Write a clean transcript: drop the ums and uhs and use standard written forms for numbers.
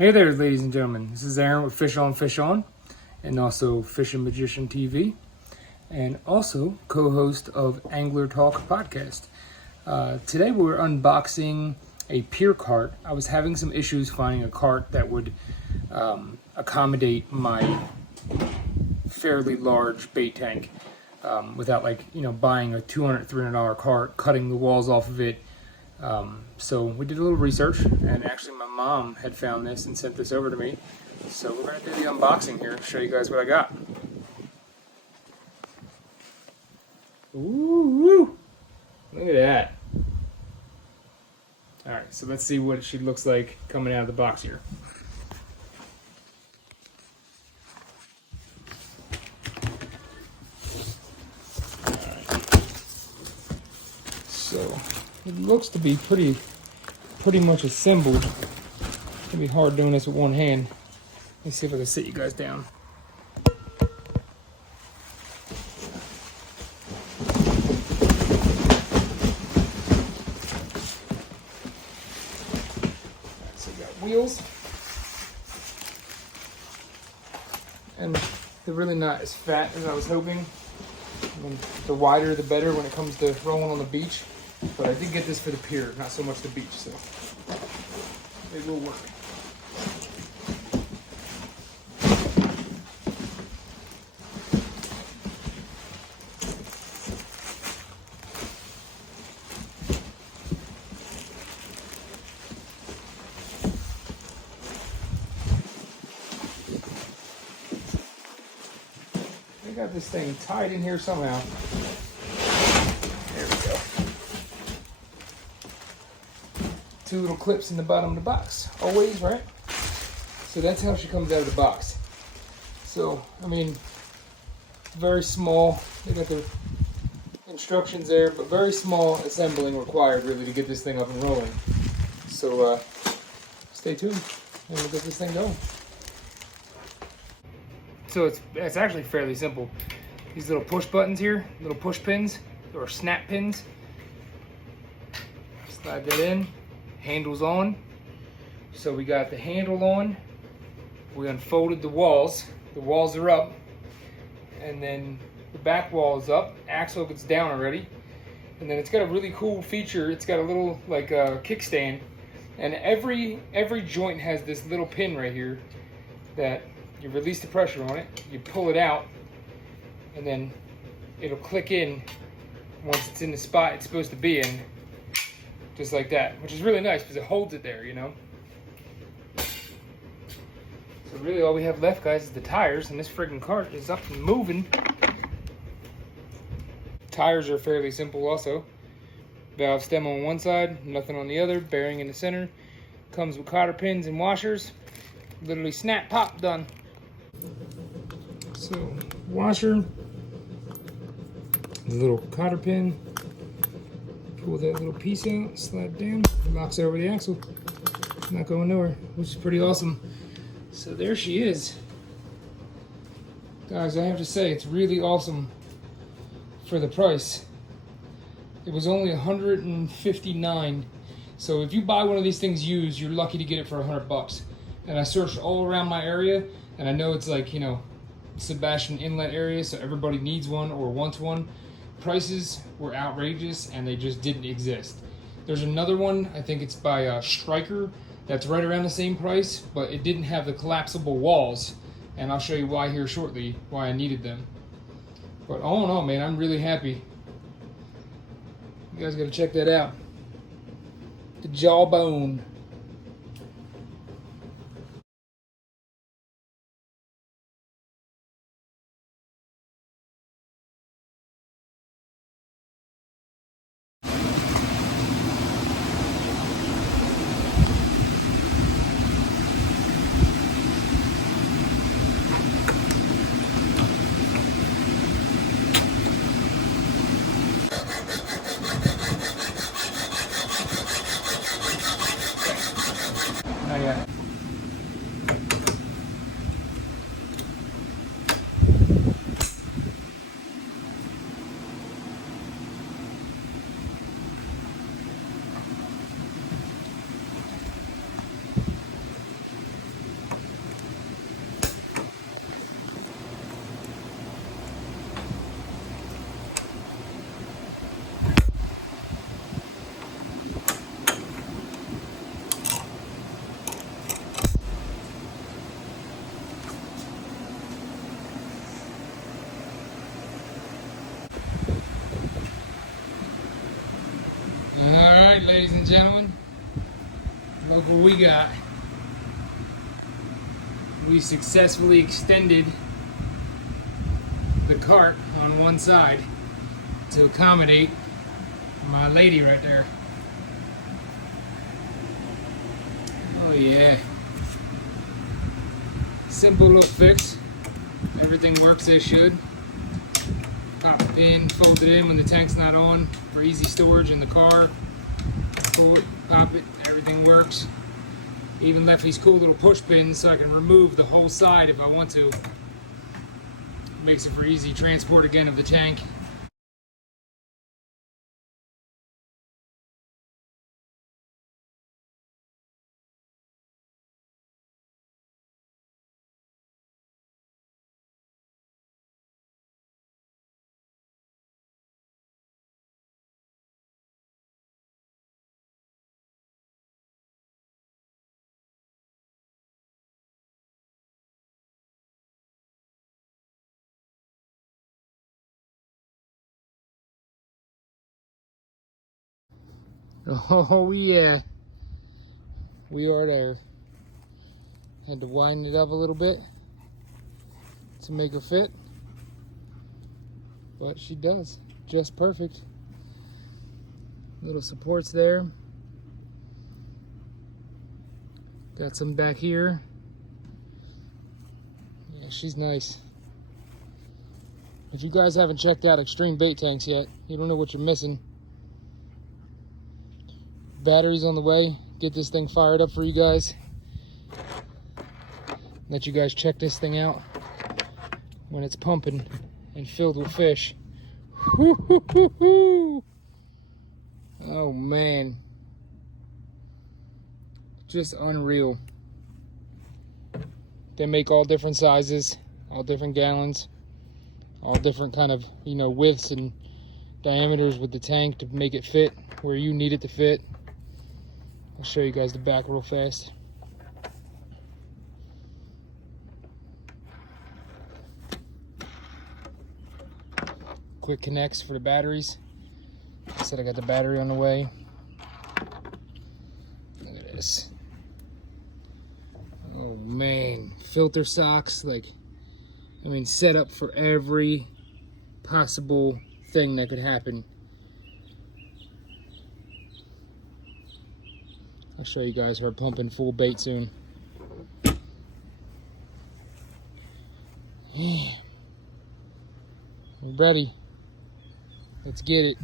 Hey there, ladies and gentlemen. This is Aaron with Fish On Fish On, and also Fishing Magician TV, and also co-host of Angler Talk podcast. Today we're unboxing a Peir cart. I was having some issues finding a cart that would accommodate my fairly large bait tank without buying a $200, $300 cart, cutting the walls off of it. So we did a little research, and actually my mom had found this and sent this over to me. So we're going to do the unboxing here and show you guys what I got. Ooh, look at that. Alright, so let's see what she looks like coming out of the box here. Alright. So it looks to be pretty much assembled. It's gonna be hard doing this with one hand. Let me see if I can sit you guys down. So we got wheels, and they're really not as fat as I was hoping. I mean, the wider the better when it comes to rolling on the beach. But I did get this for the pier, not so much the beach, so it will work. I got this thing tied in here somehow. There we go. Two little clips in the bottom of the box, always, right? So that's how she comes out of the box. So, I mean, very small. They got their instructions there, but very small assembling required, really, to get this thing up and rolling. So, stay tuned, and we'll get this thing going. So it's actually fairly simple. These little push buttons here, little push pins, or snap pins. Slide that in. Handles on. So we got the handle on. We unfolded the walls. The walls are up. And then the back wall is up. Axle gets down already. And then it's got a really cool feature. It's got a little kickstand. And every joint has this little pin right here that you release the pressure on it, you pull it out, and then it'll click in once it's in the spot it's supposed to be in. Just like that, which is really nice because it holds it there, you know. So really all we have left, guys, is the tires, and this friggin' cart is up and moving. Tires are fairly simple also. Valve stem on one side, nothing on the other, bearing in the center. Comes with cotter pins and washers. Literally snap, pop, done. So, washer, the little cotter pin. Pull that little piece out, slide down, locks over the axle. Not going nowhere, which is pretty awesome. So there she is. Guys, I have to say, it's really awesome for the price. It was only $159. So if you buy one of these things used, you're lucky to get it for $100. And I searched all around my area, and I know it's like, you know, Sebastian Inlet area, so everybody needs one or wants one. Prices were outrageous, and they just didn't exist. There's another one, I think it's by Striker, that's right around the same price, but it didn't have the collapsible walls, and I'll show you why here shortly, why I needed them. But all in all, man, I'm really happy. You guys gotta check that out. The Jawbone. ladies and gentlemen. Look what we got. We successfully extended the cart on one side to accommodate my lady right there. Oh yeah. Simple little fix. Everything works as should. Pop it in, fold it in when the tank's not on for easy storage in the car. Pull it, pop it, everything works. Even left these cool little push pins so I can remove the whole side if I want to. Makes it for easy transport again of the tank. Oh yeah, we are there. Had to wind it up a little bit to make her fit, but she does just perfect. Little supports there. Got some back here. Yeah, she's nice. If you guys haven't checked out Extreme Bait Tanks yet, you don't know what you're missing. Batteries on the way. Get this thing fired up for you guys. Let you guys check this thing out when it's pumping and filled with fish. Woo-hoo-hoo-hoo. Oh man, just unreal. They make all different sizes, all different gallons, all different kind of, you know, widths and diameters with the tank to make it fit where you need it to fit. I'll show you guys the back real fast. Quick connects for the batteries. I said I got the battery on the way. Look at this. Oh man, filter socks, like, I mean, set up for every possible thing that could happen. I'll show you guys her pumping full bait soon. Yeah. We're ready. Let's get it.